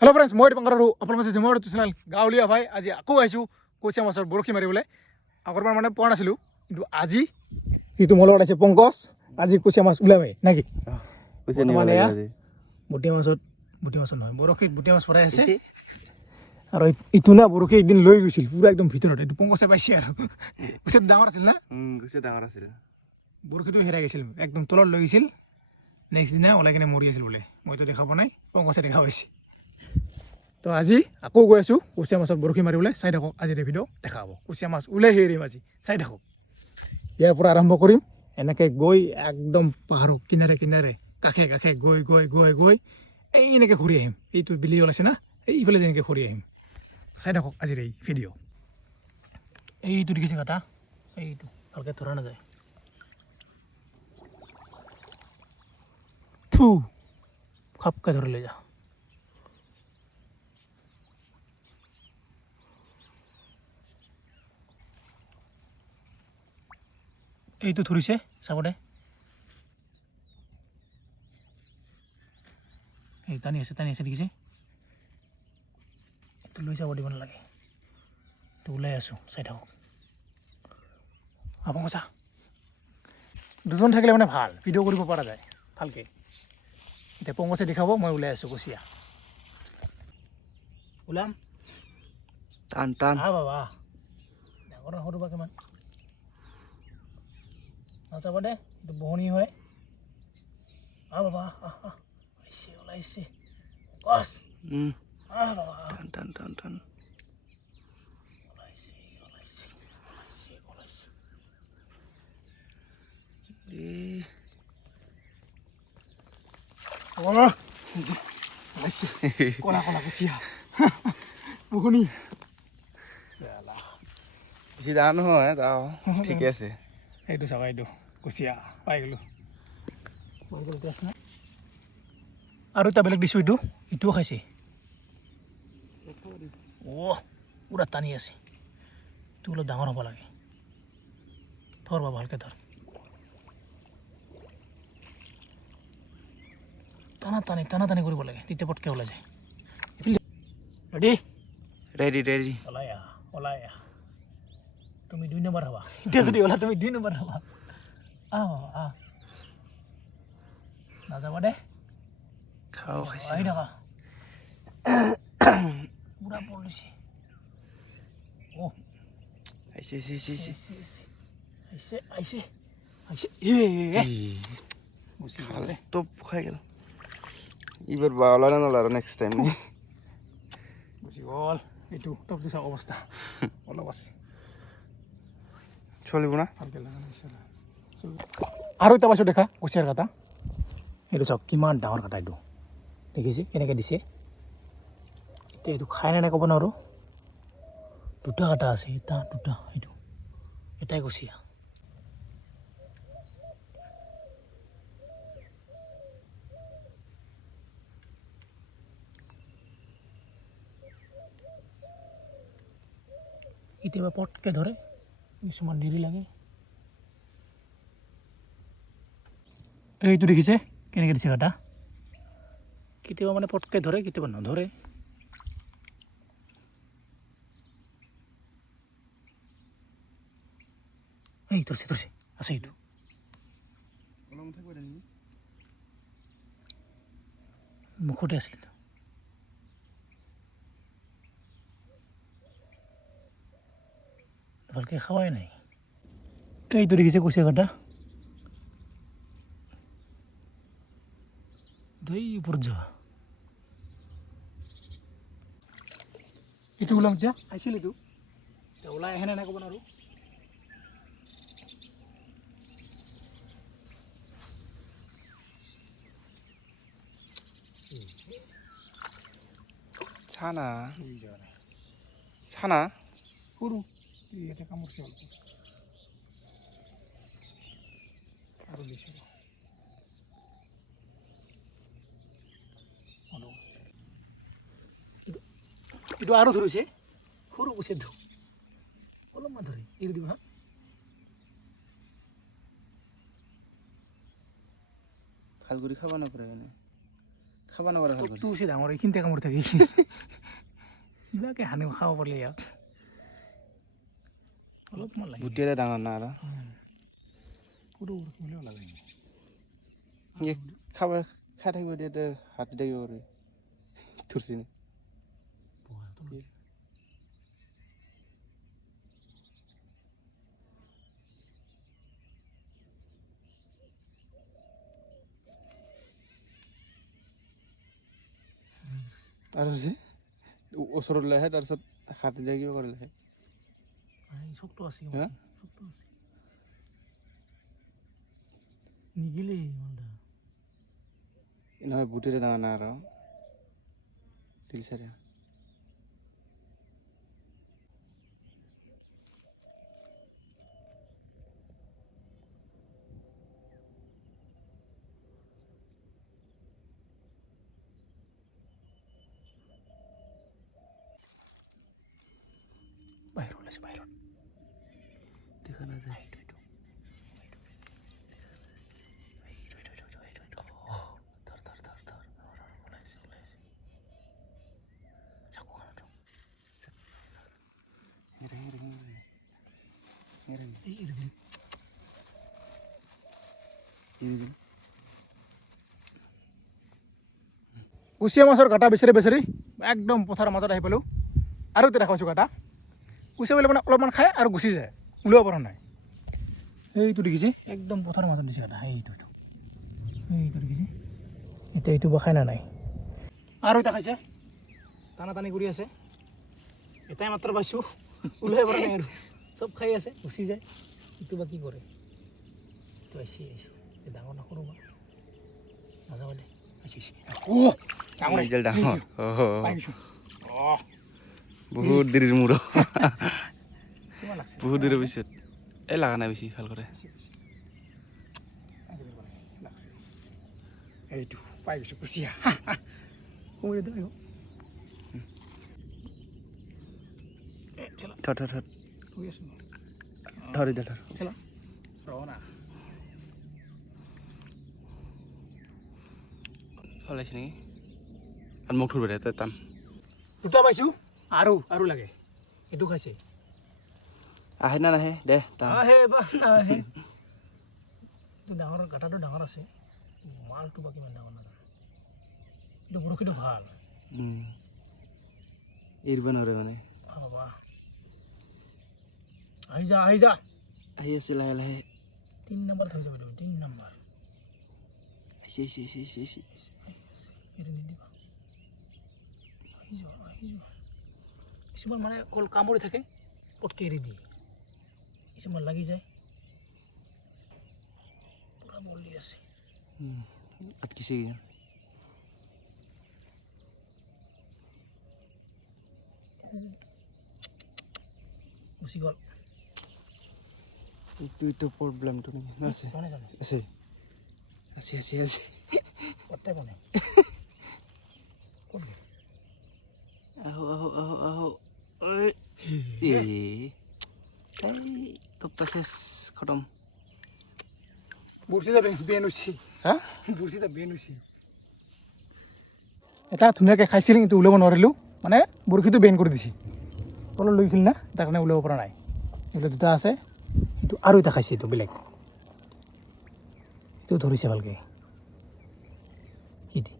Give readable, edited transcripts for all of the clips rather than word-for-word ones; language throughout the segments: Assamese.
হেল্ল' ফ্ৰেণ্ডছ, মই দীপংকৰ আৰু আপোনালোকে চাইছে মোৰ ইউটিউব চেনেল গাঁৱলীয়া ভাই। আজি আকৌ আহিছোঁ কুচিয়া মাছৰ বৰশী মাৰিবলৈ। আগৰবাৰ মানে পোৱা নাছিলোঁ, কিন্তু আজি যিটো মোৰ লগত আছে পংকজ, আজি কুচিয়া মাছ ওলাবই নেকি? বৰ্তমান এয়া বুটিয়া মাছত নহয়, বৰশীত বুটিয়া মাছ ভৰাই আছে। আৰু ইটো না বৰশী একদিন লৈ গৈছিল পুৰা একদম ভিতৰত, এইটো পংকজে পাইছে আৰু কুচিয়াটো ডাঙৰ আছিল না? কুচিয়া ডাঙৰ আছিল। বৰশীটো হেৰাই গৈছিল, একদম তলত লৈ গৈছিল। নেক্সট দিনা ওলাই কিনে মৰি আছিল বোলে। মইতো দেখা পোৱা নাই, পংকজে দেখা পাইছে। তো আজি আকৌ গৈ আছোঁ কুচিয়া মাছৰ বৰশী মাৰিবলৈ। চাই থাকক, আজিৰ ভিডিঅ' দেখা হ'ব। কুচিয়া মাছ ওলাই এৰিম আজি, চাই থাকক। ইয়াৰ পৰা আৰম্ভ কৰিম, এনেকৈ গৈ একদম পাহাৰৰ কিনাৰে কিনাৰে কাষে কাষে গৈ গৈ গৈ গৈ এই এনেকৈ ঘূৰি আহিম। এইটো বিলি ওলাইছে না, এইফালে যেনেকৈ ঘূৰি আহিম। চাই থাকক আজিৰ এই ভিডিঅ'। এইটো দেখিছে কাটা, এইটো ভালকৈ ধৰা নাযায়। থু খাপকৈ ধৰি লৈ যা। এইটো ধৰিছে চাব দে, এই টানি আছে দেখিছে? এইটো লৈ যাব দিব নালাগে, এইটো ওলাই আছোঁ, চাই থাকক। আপুনি চা, দুজন থাকিলে মানে ভাল, ভিডিঅ' কৰিব পৰা যায় ভালকৈ। এতিয়া পংকজে দেখাব, মই ওলাই আছোঁ কুচিয়া। ওলাম টান টান বাবা, ডাঙৰ সৰু বা কিমান নাযাব দে, এইটো বহনি হয়। বাবা ওলাইছে কচ। বাবা টান টান টান টান ওলাইছে। ওলাইছে কলা কলা কুচিয়া বহনি। বেছি ডাঙৰ নহয়, তাও ঠিকে আছে। এইটো চাবা, এইটো কুচিয়া পাই গ'লোঁ। আৰু এটা বেলেগ দিছোঁ, ইটোও খাইছে। পুৰা টানি আছে, এইটো অলপ ডাঙৰ হ'ব লাগে। ধৰ বা ভালকৈ ধৰ, টানা টানি কৰিব লাগে, তেতিয়া পটকৈ ওলাই যায়। ৰেডি ৰেডি ৰেডি ওলাই আহ। তুমি 2 নম্বৰ হবা, এতিয়া যদি ওলা তুমি 2 নম্বৰ হবা। আহ নাযাব দে, খাওঁ খাইছে। আহি থাকা। পুৰা পলিছে। টপ খাই গেল। এইবাৰ বাওলা না নলা আৰু নেক্সট টাইম গুচি গ'ল। এইটো টপ দিছা অৱস্থা অলপ আছে, চলিব না। আৰু এটা পাইছোঁ দেখা কুচিয়াৰ কাটা। এইটো চাওক কিমান ডাঙৰ কাটা, এইটো দেখিছে কেনেকৈ দিছে। এতিয়া এইটো খাই নাই ক'ব নোৱাৰোঁ। 2টা কাটা আছে, এটা 2টা, এইটো এটাই কুচিয়া। কেতিয়াবা পটকৈ ধৰে, কিছুমান দেৰি লাগে। এইটো দেখিছে কেনেকৈ দিছে কাটা। কেতিয়াবা মানে পটকৈ ধৰে, কেতিয়াবা নধৰে। এই ধৰছে আছে, এইটো মুখতে আছিল। ভালকৈ খাৱাই নাই। এইটো দেখিছে কুচিয়া কাটা, দৈ ওপৰত যোৱা। এইটো ওলাম এতিয়া, আহিছিল এইটো এতিয়া ওলাই আহে নাই ক'ব নোৱাৰোঁ। চানা চানা সৰু ইয়াতে কামুৰিছে অলপ আৰু দিছোঁ। এইটো আৰু ধৰিছে, সৰু কুচিয়াটো অলপমান ধৰি এৰি দিবা। ভাল কৰি খাব নপৰে মানে, খাব নোৱাৰে ভাল তোৰ বেছি ডাঙৰ এইখিনিতে কামুৰি থাকি কিবাকে সানি খাব পাৰিলে ইয়াক অলপমান লাগে বুটিয়ালে ডাঙৰ না আৰু সৰু বুলিও লাগে খাব খাই থাকিব দিয়ে হাতী থাকিব পাৰি থুৰচিনি আৰু ওচৰত লৈ আহে তাৰপিছত হাতী যাই কিবা কৰিলে চকটো আছে চকটো আছে নিগিলে নহয় বুটিৰে ডাঙৰ না আৰু তিলচাৰে বাহিৰ ওলাইছে বাহিৰত দেখা নাযায় কুচিয়া মাছৰ কাটা বেচাৰি বেচাৰি একদম পথাৰৰ মাজত আহি পালোঁ আৰু এটা দেখাইছোঁ কাটা কুচিয়া বোলে মানে অলপমান খায় আৰু গুচি যায় ওলাব পৰা নাই সেইটো দেখিছে একদম পথাৰৰ মাজত দিছে কাটা সেইটো দেখিছে এতিয়া এইটো বা খাই না নাই আৰু এটা খাইছে টানা টানি কৰি আছে এটাই মাত্ৰ পাইছোঁ ওলাই পৰা নাই আৰু চব খাই আছে গুচি যায় এইটো বা কি কৰে এইটো আহিছে ডাঙৰ না সৰু বা নাযাব দে বহুত দেৰিৰ মূৰ কিমান লাগছে বহুত দেৰিৰ পিছত এই লাগা নাই বেছি ভাল কৰে এইটো পাই গৈছোঁ কুচিয়া কোমোৰি দিব থৰ থৰ থৰ ধৰ এতিয়া ধৰ ওলাইছে নেকি আৰু মোক ধৰিব দে তই টান দুটা পাইছোঁ আৰু লাগে এইটো খাইছে আহে না নাহে দে আহে বা নাহে ডাঙৰ কাটাটো ডাঙৰ আছে মালটো বা কিমান ডাঙৰ নাজানো কিন্তু বৰশীটো ভাল এৰিব নোৱাৰে মানে বাবা আহি যা আহি আছে লাহে লাহে 3 নম্বৰ থৈ যাব 3 নম্বৰ আহিছে এৰি নিদিবা আহি যোৱা কিছুমান মানে কল কামুৰি থাকে পটকৈ এৰি দিয়ে কিছুমান লাগি যায় পূৰা বল দি আছে আটকিছে কি গুচি গ'ল এইটো প্ৰব্লেমটো নেকি আছে কটাই বনে ক'ত গ'ল আহো তপ্তা শেষ খতম বৰশীটা বেন হৈছে হা বৰশীটা বেন হৈছে এটা ধুনীয়াকৈ খাইছিল কিন্তু ওলাব নোৱাৰিলোঁ মানে বৰশীটো বেন কৰি দিছে তলত লৈছিল না তাৰ কাৰণে ওলাব পৰা নাই এইবিলাক দুটা আছে এইটো আৰু এটা খাইছে এইটো বেলেগ এইটো ধৰিছে ভালকৈ কি দি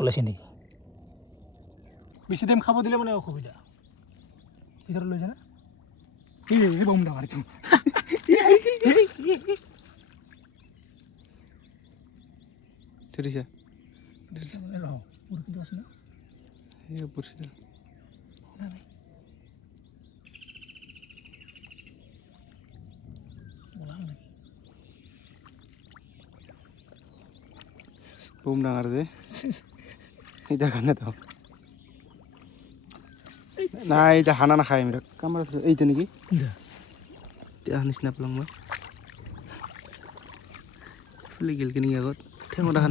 ওলাইছে নেকি বেছি টাইম খাব দিলে মানে অসুবিধা ভিতৰত লৈ যায় না বম ডাঙৰ এইটো ধৰিছে বৰশীটো আছে না এই বৰশীডাল বুম ডাঙৰ যে এইটাৰ কাৰণে তো নাই এটা হানা নাখায় আমি কামৰা এইটো নেকি এতিয়া নিচিনা পেলাম মই ফুলি গেল কিনি আগত ঠেঙত আহান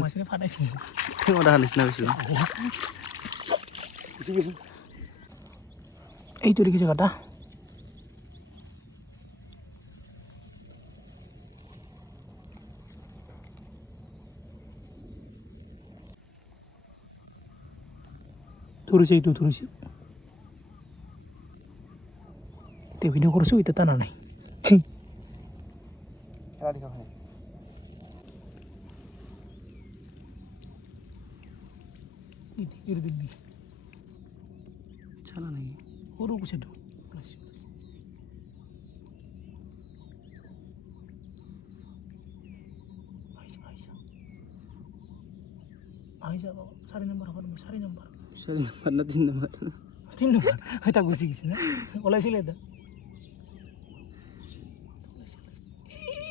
নিচিনা পাইছোঁ এইটো দেখিছে কাটা ধৰিছে এইটো ধৰিছে এতিয়া ভিডিঅ' কৰিছোঁ এতিয়া টানা নাই খেলা দেখা হয় চালা নাকি সৰু কুচিয়াটো আহিছা বাবা 4 নম্বৰ হ'ব 4 নম্বৰ 4 নম্বৰ না 3 নম্বৰ 3 নম্বৰ এটা গুচি গৈছে না ওলাইছিলে এটা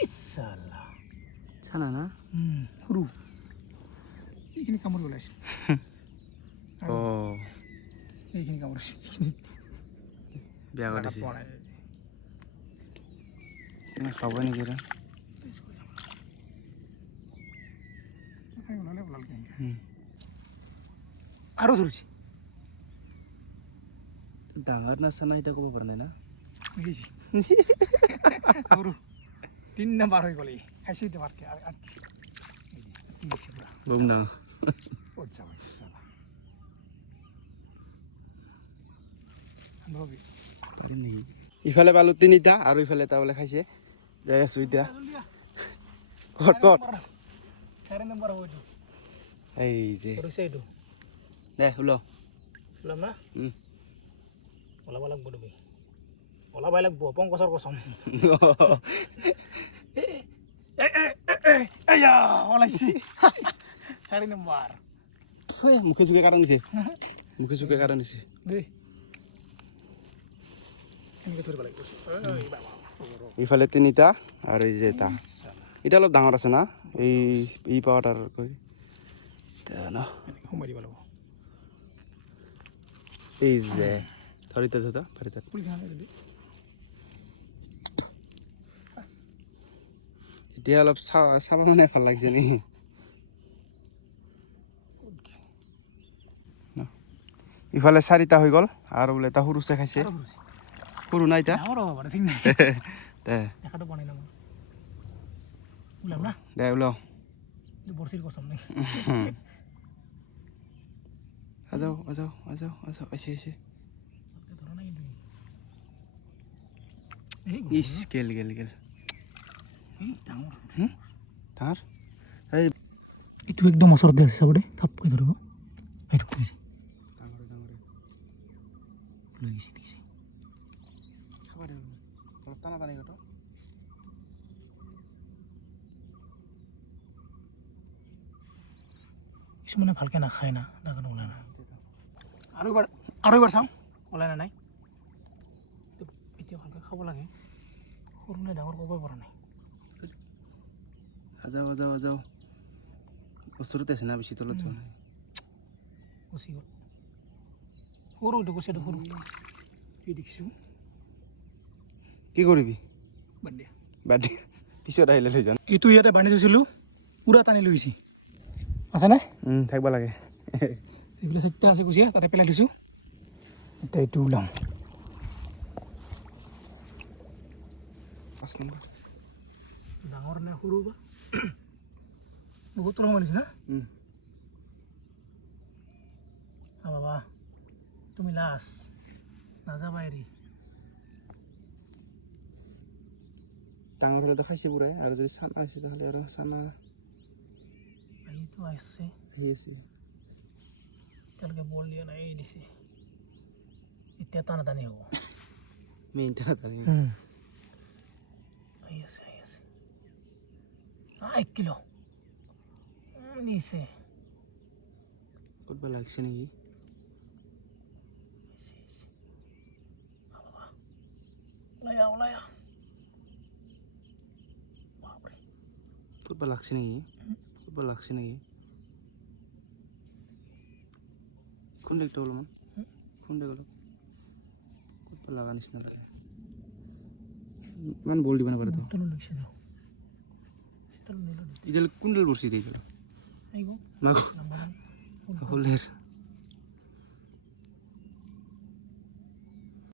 ইছালা চালা না সৰু এইখিনি কামুৰি ওলাইছিল এইখিনি কামুৰিছে বেয়া কৰিছে খাব নেকি এটা আৰু ধৰিছে ডাঙৰ না চানা এটা ক'ব পৰা নাই না বুজিছি সৰু 3 নম্বৰ হৈ গ'ল খাইছে তোমাৰকে আটকিছে গম না ইফালে পালো 3টা আৰু ইফালে এটা বোলে খাইছে যাই আছো এতিয়া কত 4 নম্বৰ হ'ব এইটো এই যে ধৰিছে এইটো দে ওলাও ওলাম না ওলাব লাগিব তুমি ওলাবই লাগিব পংকজৰ কচম এয়া ওলাইছে 4 নম্বৰ মুখে চুখে কাটা নিছে মুখে চুখে কাটা নিছে দেই এনেকৈ ধৰিব লাগিব ইফালে 3টা আৰু এই যে এটা এটা অলপ ডাঙৰ আছে না এই পাৱাটাৰ কৈ সোমাই দিব লাগিব এই যে ধৰিতে ধৰিতে পাৰিতে এতিয়া অলপ চাব মানে ভাল লাগিছে নেকি ইফালে 4টা হৈ গ'ল আৰু বোলে এটা সৰু চে খাইছে সৰু নাই এটা দে দেখাটো বনাই না ওলাম না দে ওলাও বৰচিৰ কচম নাই আজাও আজাও আজাও আজাও আছে ধৰা নাই ইস গেল ডাঙৰ এইটো একদম ওচৰতে আছে চাব দে থাপকৈ ধৰিব এইটো কৰিছে লৈ গৈছে দেখিছে খাবা দে অলপ টানা টানি গটো কিছুমানে ভালকৈ নাখায় না তাৰ কাৰণে ওলাই না আৰু এবাৰ চাওঁ ওলাই না নাই এতিয়া ভালকৈ খাব লাগে সৰু নে ডাঙৰ ক'বই পৰা নাই আজাও ওচৰতে আছে না বেছি তলত যোৱা নাই গুচি গ'ল সৰু এইটো কুচিয়াটো সৰু কি দেখিছোঁ কি কৰিবি বাদ দিয়া পিছত আহিলে লৈ যাম এইটো ইয়াতে বান্ধি থৈছিলোঁ পূৰা টানি লৈ গৈছে আছেনে থাকিব লাগে এইবিলাক 4টা আছে কুচিয়া তাতে পেলাই থৈছোঁ এতিয়া এইটো ওলাম 5 নম্বৰ ডাঙৰ নে সৰু বা বহুত সময় নিছে না বাবা তুমি লাছ নাযাবা এৰি ডাঙৰ হ'লে খাইছে পুৰাই আৰু যদি চানা আছে তাহলে আৰু চানা এইটো আসছে আহি আছে এতিয়ালৈকে বল দিয়া নাই দিছে এতিয়া টানাটানি হ'ব মেইন টানাটানি আহি আছে 1 কিলো নিছে ক'তবা লাগছে নেকি ওলায়া ক'তবা লাগছে নেকি কোন দিকটো অলপমান কোন দিক অলপ ক'তবা লগা নিচিনা লাগে ইমান বল দিব নাপাৰে এতিয়া কোনডাল বৰছি দিয়ে মাক হলেৰ